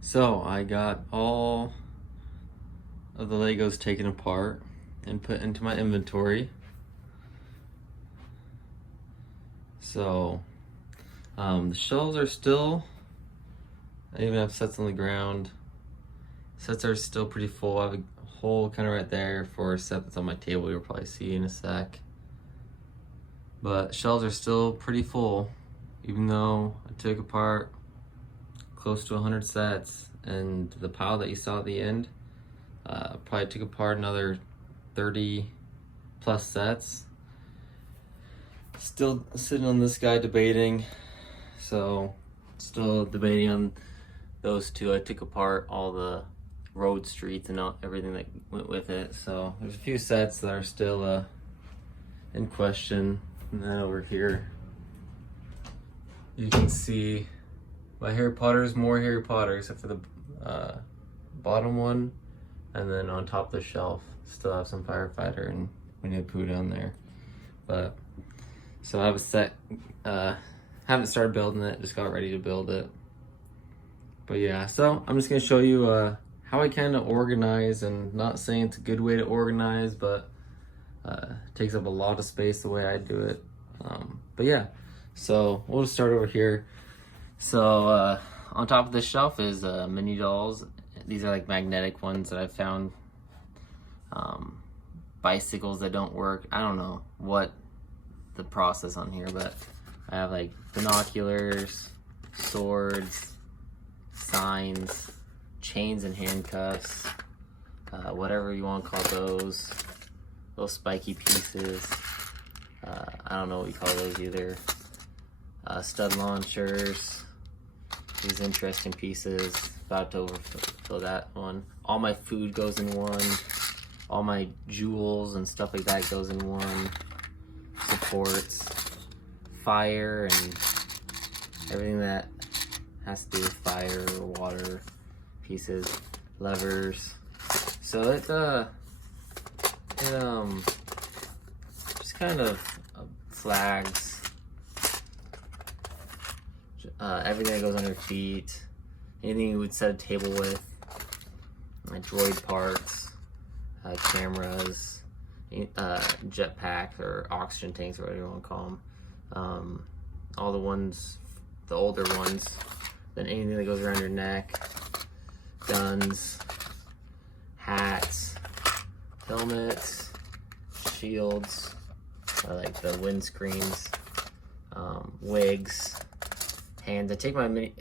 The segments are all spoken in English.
So I got all of the Legos taken apart and put into my inventory. So the shelves are still, I even have sets on the ground. Sets are still pretty full. I have a hole kind of right there for a set that's on my table you'll probably see in a sec. But shelves are still pretty full, even though I took apart close to 100 sets, and the pile that you saw at the end probably took apart another 30 plus sets. Still sitting on this guy debating, so still debating on those two. I took apart all the road streets and everything that went with it, so there's a few sets that are still in question. And then over here you can see my Harry Potter's more Harry Potter, except for the bottom one, and then on top of the shelf still have some Firefighter and Winnie the Pooh down there. But so I have a set, haven't started building it, just got ready to build it. But yeah, so I'm just gonna show you how I kind of organize, and not saying it's a good way to organize, but it takes up a lot of space the way I do it. But yeah, so we'll just start over here. So on top of this shelf is mini dolls. These are like magnetic ones that I've found. Bicycles that don't work. I don't know what the process on here, but I have like binoculars, swords, signs, chains and handcuffs, whatever you want to call those. Little spiky pieces. I don't know what you call those either. Stud launchers. These interesting pieces. About to overfill that one. All my food goes in one. All my jewels and stuff like that goes in one. Supports. Fire and everything that has to do with fire or water pieces. Levers. So it just kind of flags. Everything that goes on your feet. Anything you would set a table with. My droid parts. Cameras. Jetpack or oxygen tanks or whatever you want to call them. All the ones, the older ones. Then anything that goes around your neck. Guns. Hats. Helmets. Shields. Like the windscreens. Wigs. Hands. I take my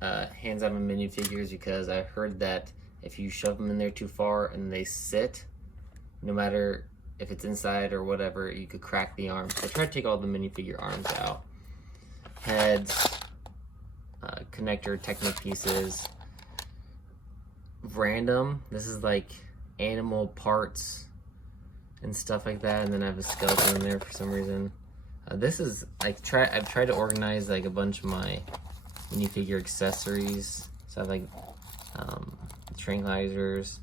hands out of my minifigures because I heard that if you shove them in there too far and they sit, no matter if it's inside or whatever, you could crack the arms. So I try to take all the minifigure arms out. Heads, connector Techno pieces, random. This is like animal parts and stuff like that, and then I have a skeleton in there for some reason. This is I've tried to organize like a bunch of my minifigure accessories. So I have like tranquilizers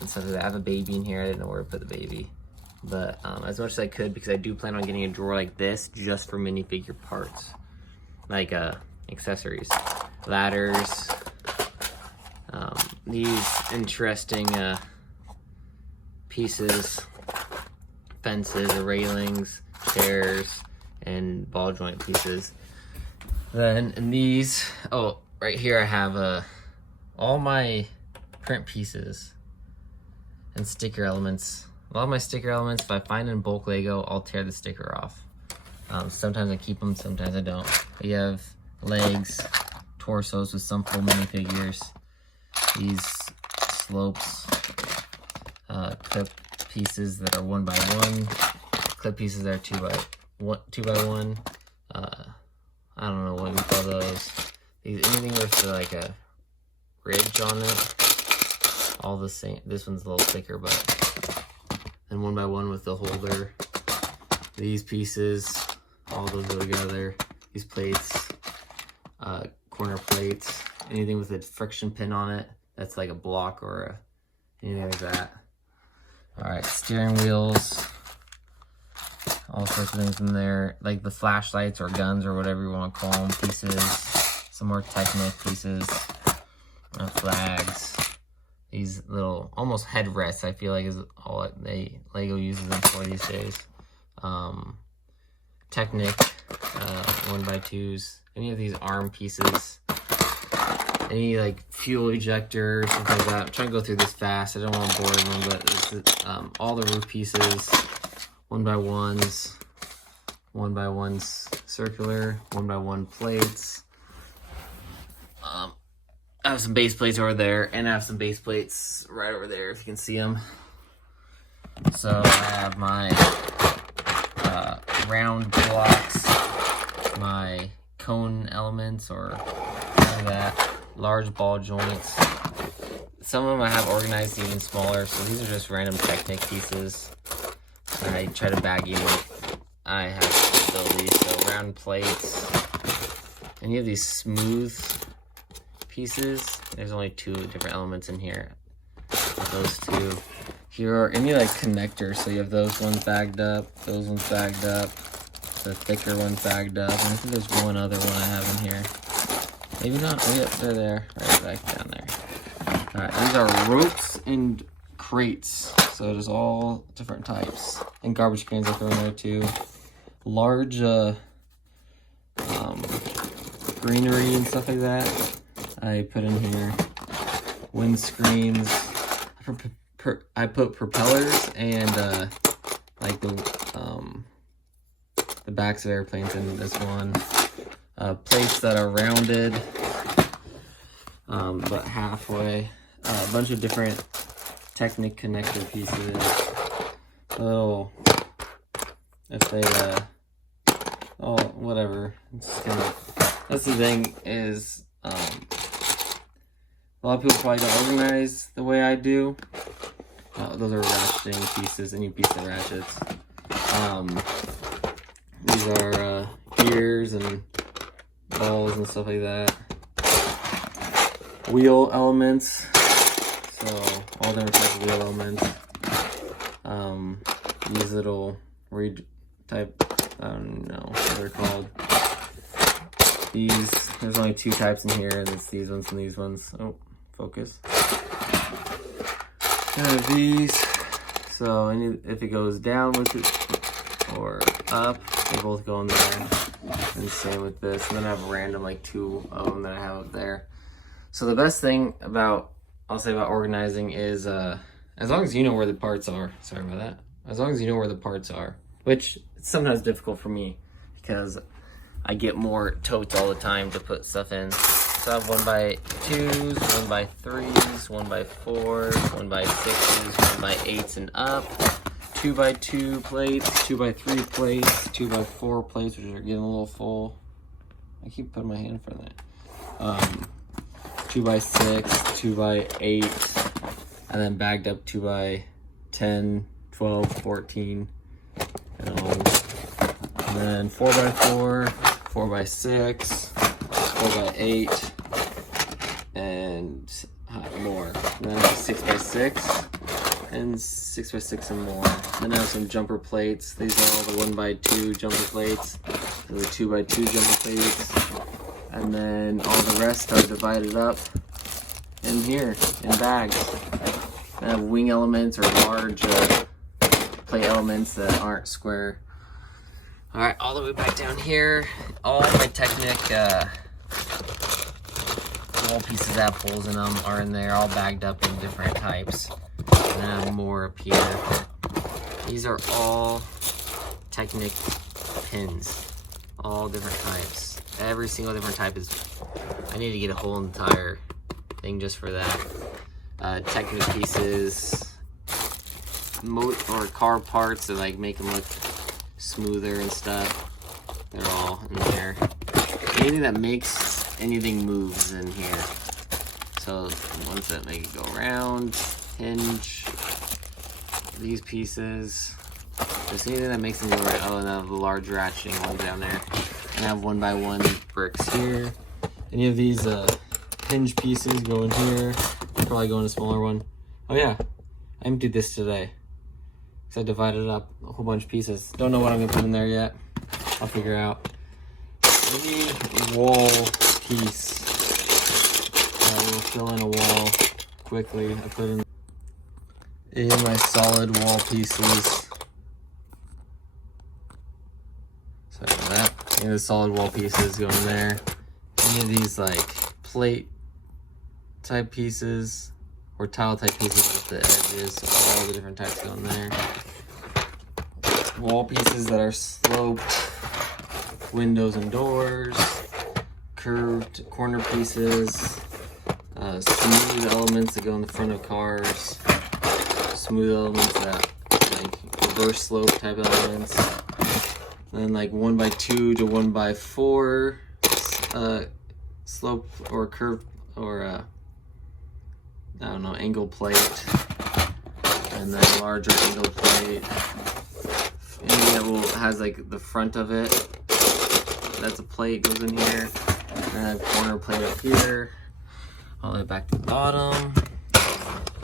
and stuff like that. I have a baby in here. I didn't know where to put the baby, but as much as I could, because I do plan on getting a drawer like this just for minifigure parts, like accessories, ladders, these interesting pieces, fences or railings, chairs, and ball joint pieces. Then in these, oh, right here I have all my print pieces and sticker elements. A lot of my sticker elements, if I find in bulk Lego, I'll tear the sticker off. Sometimes I keep them, sometimes I don't. But you have legs, torsos with some full minifigures. These slopes, clip pieces that are 1x1, clip pieces that are 2x1. I don't know what we call those. Anything with like a ridge on it. All the same. This one's a little thicker, but then 1x1 with the holder. These pieces, all those go together. These plates, corner plates, anything with a friction pin on it. That's like a block or anything like that. All right, steering wheels. All sorts of things in there, like the flashlights or guns or whatever you want to call them pieces. Some more Technic pieces. flags. These little, almost headrests, I feel like is all that Lego uses them for these days. Technic 1x2s. Any of these arm pieces. Any like fuel ejector, something like that. I'm trying to go through this fast. I don't want to bore everyone, but this is all the roof pieces. 1x1s. 1x1s circular. 1x1 plates. I have some base plates over there, and I have some base plates right over there, if you can see them. So I have my round blocks, my cone elements, or like that, large ball joints. Some of them I have organized even smaller, so these are just random Technic pieces. I try to bag you. I have build these, so round plates. Any of these smooth pieces, there's only 2 different elements in here. Those 2. Here are any like connectors, so you have those ones bagged up, those ones bagged up, the thicker ones bagged up, and I think there's one other one I have in here. Maybe not. Oh, yep, they're there, right back down there. Alright, these are ropes and crates, so there's all different types. And garbage cans I throw in there too. Large greenery and stuff like that I put in here. Windscreens. I put propellers and like the backs of airplanes in this one. Plates that are rounded, but halfway. A bunch of different Technic connector pieces. Little, if they oh, whatever. That's the thing is, a lot of people probably don't organize the way I do. Those are ratcheting pieces, any piece of ratchets. These are gears and balls and stuff like that. Wheel elements, so all different types of wheel elements. These little reed type, I don't know what they're called. These, there's only 2 types in here, and it's these ones and these ones. Oh, focus. These, so if it goes down with it or up, they both go in there. And same with this. And then I have random like 2 of them that I have up there. So the best thing about, I'll say about organizing is, as long as you know where the parts are, sorry about that. As long as you know where the parts are, which it's sometimes difficult for me because I get more totes all the time to put stuff in. So I have 1x2s, 1x3s, 1x4s, 1x6s, 1x8s and up, 2x2 plates, 2x3 plates, 2x4 plates, which are getting a little full. I keep putting my hand in front of that. 2x6, 2x8, and then bagged up 2x10, 12, 14. And then 4x4, 4x6, 4x8, and more. And then I have 6x6 and 6x6 and more. Then I have some jumper plates. These are all the 1x2 jumper plates, and the 2x2 jumper plates. And then all the rest are divided up in here in bags. I have wing elements or large plate elements that aren't square. All right, all the way back down here, all my Technic wall pieces that have holes in them are in there, all bagged up in different types. And then I have more up here. These are all Technic pins, all different types. Every single different type is, I need to get a whole entire thing just for that. Technic pieces, or car parts that like make them look smoother and stuff. They're all in there. Anything that makes anything moves in here. So the ones that make it go around, hinge, these pieces. Just anything that makes them go right. Oh, and I have the large ratcheting one down there. And I have 1x1 bricks here. Any of these hinge pieces go in here. Probably go in a smaller one. Oh yeah, I emptied this today. So I divided it up a whole bunch of pieces. Don't know what I'm gonna put in there yet. I'll figure out. Any wall piece that will fill in a wall quickly. I put in my solid wall pieces. Sorry about that. And the solid wall pieces go in there. Any of these like plate type pieces or tile type pieces with the edges, so all the different types go in there. Wall pieces that are sloped, windows and doors, curved corner pieces, smooth elements that go in the front of cars, smooth elements that like reverse slope type elements, and then like 1x2 to 1x4 slope or curve or I don't know, angle plate, and then larger angle plate. Anything that has like the front of it, that's a plate, goes in here. And a corner plate up here, all the way back to the bottom.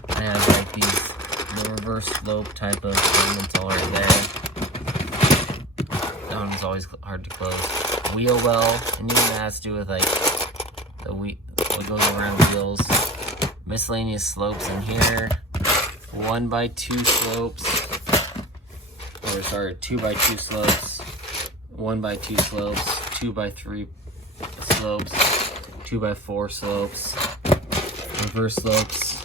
I have like the reverse slope type of elements all right there. That one's always hard to close. Wheel well, and even that has to do with like the what goes around wheels. Miscellaneous slopes in here. 1x2 slopes. Or sorry, 2x2 slopes. 1x2 slopes. 2x3 slopes. 2x4 slopes. Reverse slopes.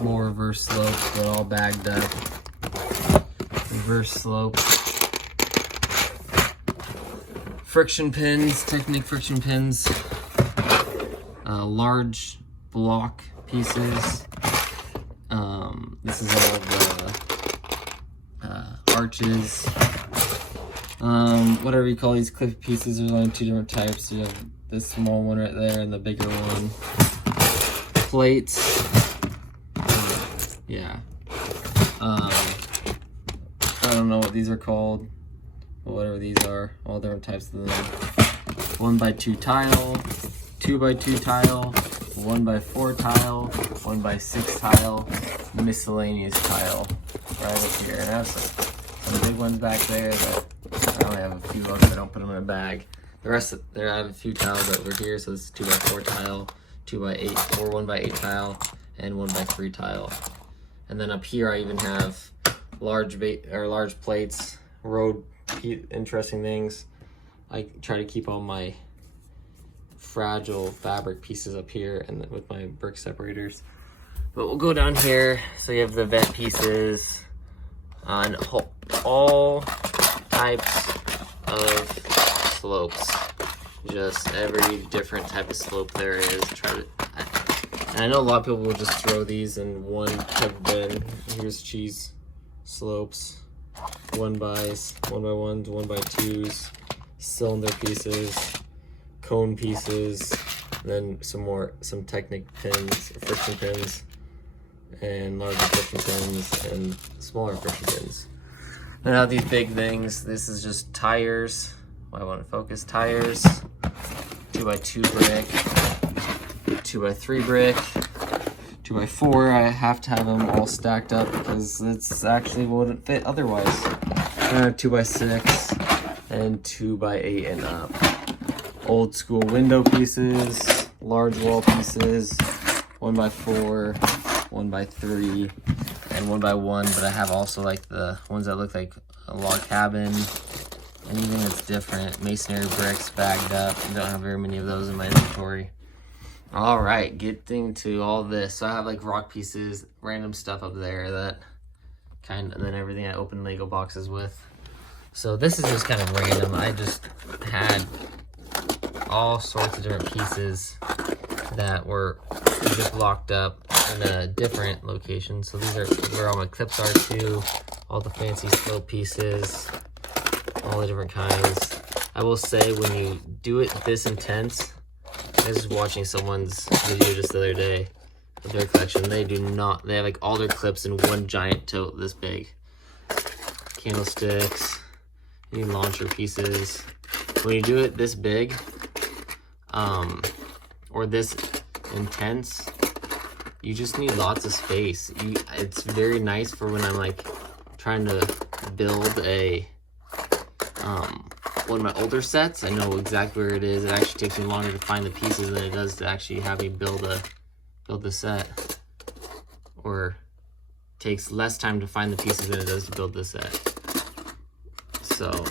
More reverse slopes, but all bagged up. Reverse slope. Friction pins, Technic friction pins. Large block pieces. This is all the arches. Whatever you call these clip pieces, there's only two different types. You have this small one right there and the bigger one. Plates. Yeah. I don't know what these are called, but whatever these are, all different types of them. 1x2 tile, 2x2 tile, 1x4 tile, 1x6 tile, miscellaneous tile right up here. And I have some big ones back there that I only have a few of them. I don't put them in a bag. The rest of there, I have a few tiles over here. So this is 2x4 tile, 2x8 or 1x8 tile, and 1x3 tile. And then up here, I even have large plates, road interesting things. I try to keep all my fragile fabric pieces up here and with my brick separators. But we'll go down here. So you have the vent pieces on all types of slopes. Just every different type of slope there is. And I know a lot of people will just throw these in one type of bin. Here's cheese slopes, 1x1s, 1x2s, cylinder pieces, cone pieces, and then some Technic pins, friction pins, and larger friction pins, and smaller friction pins. And now these big things, this is just tires. I want to focus tires, 2x2 brick, 2x3 brick, 2x4. I have to have them all stacked up because it's actually wouldn't fit otherwise. 2x6 and 2x8 and up. Old school window pieces, large wall pieces, 1x4, 1x3, and 1x1. But I have also like the ones that look like a log cabin. Anything that's different, masonry bricks bagged up. I don't have very many of those in my inventory. All right, getting to all this. So I have like rock pieces, random stuff up there that and then everything I open Lego boxes with. So this is just kind of random. I just had all sorts of different pieces that were just locked up in a different location. So these are where all my clips are too, all the fancy slope pieces, all the different kinds. I will say when you do it this intense, I was just watching someone's video just the other day of their collection. They have like all their clips in one giant tote this big. Candlesticks, any launcher pieces. When you do it this big, or this intense, you just need lots of space. It's very nice for when I'm like trying to build a one of my older sets, I know exactly where it is. It actually takes me longer to find the pieces than it does to actually have me build the set. Or takes less time to find the pieces than it does to build the set. So,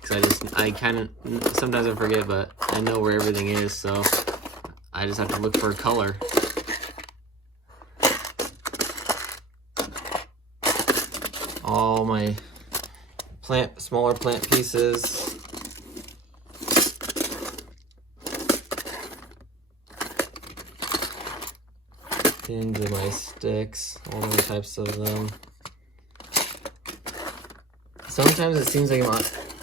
because I kind of, sometimes I forget, but I know where everything is, so I just have to look for a color. All my smaller plant pieces. Pins of my sticks, all different types of them. Sometimes it seems like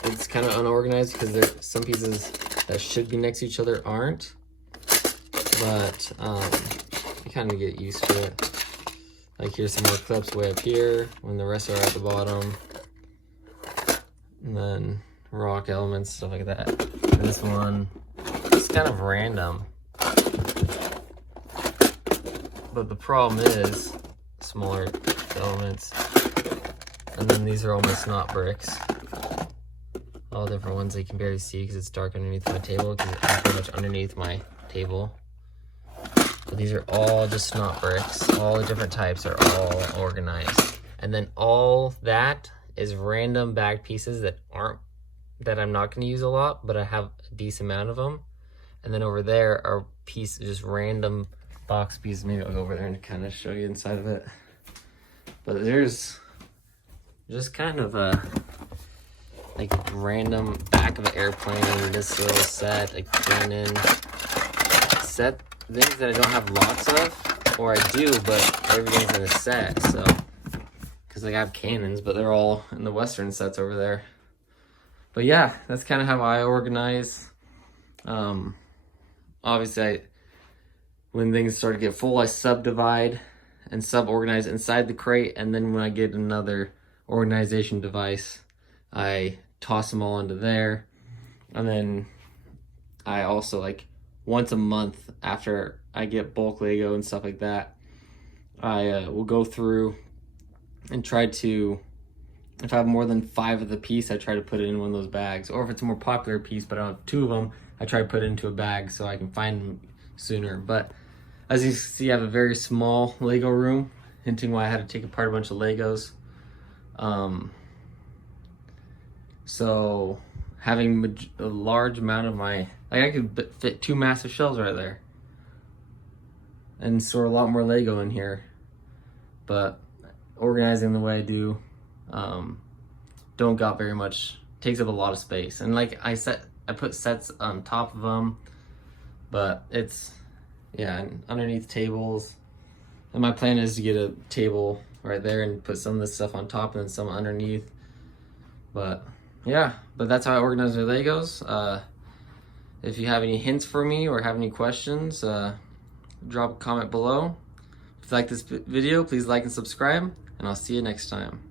it's kind of unorganized because there's some pieces that should be next to each other aren't. But you kind of get used to it. Like here's some more clips way up here when the rest are at the bottom. And then rock elements, stuff like that. And this one, it's kind of random. But the problem is smaller elements. And then these are all my snot bricks. All different ones that you can barely see because it's dark underneath my table, because I'm pretty much underneath my table. But these are all just snot bricks. All the different types are all organized. And then all that is random bagged pieces that I'm not going to use a lot, but I have a decent amount of them. And then over there are pieces, just random box pieces. Maybe I'll go over there and kind of show you inside of it. But there's just kind of a like random back of an airplane, this little set, a cannon set, things that I don't have lots of, or I do, but everything's in a set. So because I have cannons, but they're all in the Western sets over there. But yeah, that's kind of how I organize. Obviously, when things start to get full, I subdivide and sub-organize inside the crate, and then when I get another organization device, I toss them all into there. And then I also, like, once a month after I get bulk Lego and stuff like that, I will go through and try to, if I have more than 5 of the piece, I try to put it in one of those bags. Or if it's a more popular piece but I don't have 2 of them, I try to put it into a bag so I can find them sooner. But as you can see, I have a very small Lego room, hinting why I had to take apart a bunch of Legos. So having a large amount of my, like, I could fit 2 massive shelves right there and store a lot more Lego in here. But organizing the way I do, don't got very much, takes up a lot of space. And like I put sets on top of them, but it's, yeah, and underneath tables. And my plan is to get a table right there and put some of this stuff on top and then some underneath. But yeah, but that's how I organize my Legos. If you have any hints for me or have any questions, drop a comment below. If you like this video, please like and subscribe, and I'll see you next time.